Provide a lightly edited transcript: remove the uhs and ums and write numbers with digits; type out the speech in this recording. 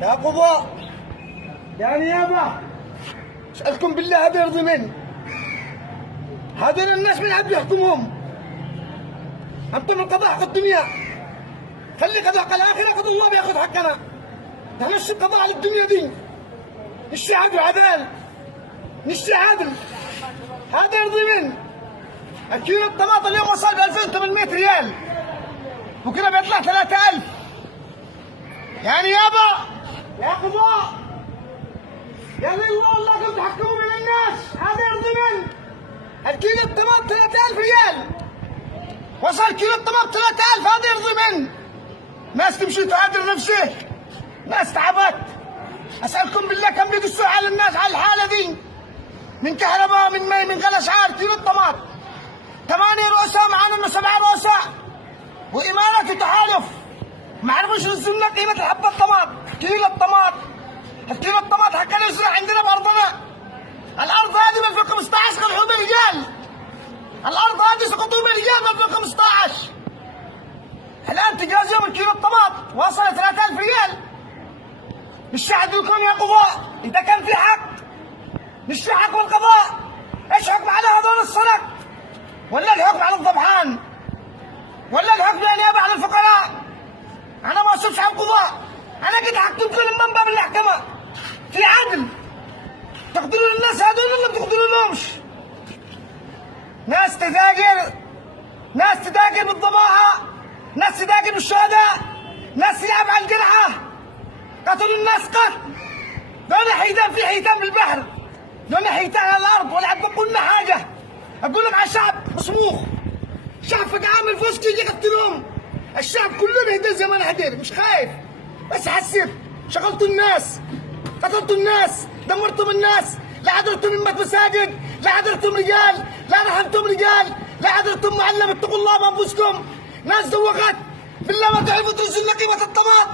يا قضاء يا نيابة، اسألكم بالله هذا يرضي من؟ هذول الناس من عبد يحكمهم؟ أنتم القضاء حق الدنيا، خلي قضاء حق الآخرة، قضاء الله بياخذ حقنا. نحن نشتي القضاء على الدنيا دي، نشتي عدل وعدال، نشتي عدل. هذا يرضي من؟ الكيلو الطماطم اليوم وصل ب 2800 ريال، بكره بيطلع 3000. يعني يابا يا قضاء يا لله والله كنت تحكموا بين الناس، هذا يرضي من؟ الكيلو الطماطم 3000 ريال، وصل كيلو الطماطم 3000، هذا يرضي من؟ ناس تمشي تعادل نفسه، ناس تعبت. اسالكم بالله كم بيدسوا على الناس على الحاله دي؟ من كهرباء، من مي، من غلاء اسعار. كيلو الطماطم 8 رؤساء معانا 7 رؤساء وامارات وتحالف ما عرفوش ينزلوا لنا قيمه الحبه الطماطم. كيلو الطماطم، الكيلو الطماطم حقنا يزرع عندنا بارضنا. الارض هذه من 2015 قطعوا من رجال، الارض هذه سقطوا من رجال من 2015. الان تجاوز يوم الكيلو الطماطم وصل 3000 ريال. نشهد لكم يا قضاء اذا كان في حق، مش حكم القضاء. ايش حكم على هذول السرق؟ ولا الحكم على الضبحان؟ ولا الحكم يا نيابه على الفقراء؟ انا ما اسولش عن القضاء، انا قد حكمتكم من باب المحكمه في عدل. تقدروا الناس هذول ولا ما تقدروا لهمش؟ ناس تتاجر، ناس تتاجر بالضباعه، ناس تتاجر بالشهداء، ناس تلعب على الجرحى، قتلوا الناس قتل. دول حيتان في حيتان بالبحر، دول حيتان على الارض، ولا عم بقول لنا حاجه. اقول لك على شعب مصموخ، شعب فقعان من فوسكي يجي يقتلهم. الشعب كله بيهدر زي ما انا هدر، مش خايف بس حسب. شغلتوا الناس، قتلتوا الناس، دمرتم الناس، لا حضرتم امة مساجد، لا حضرتم رجال، لا رحمتم رجال، لا حضرتم معلم. اتقوا الله بانفسكم. ناس زوقت بالله ما تعرفوا تنزلوا قيمه الطماط.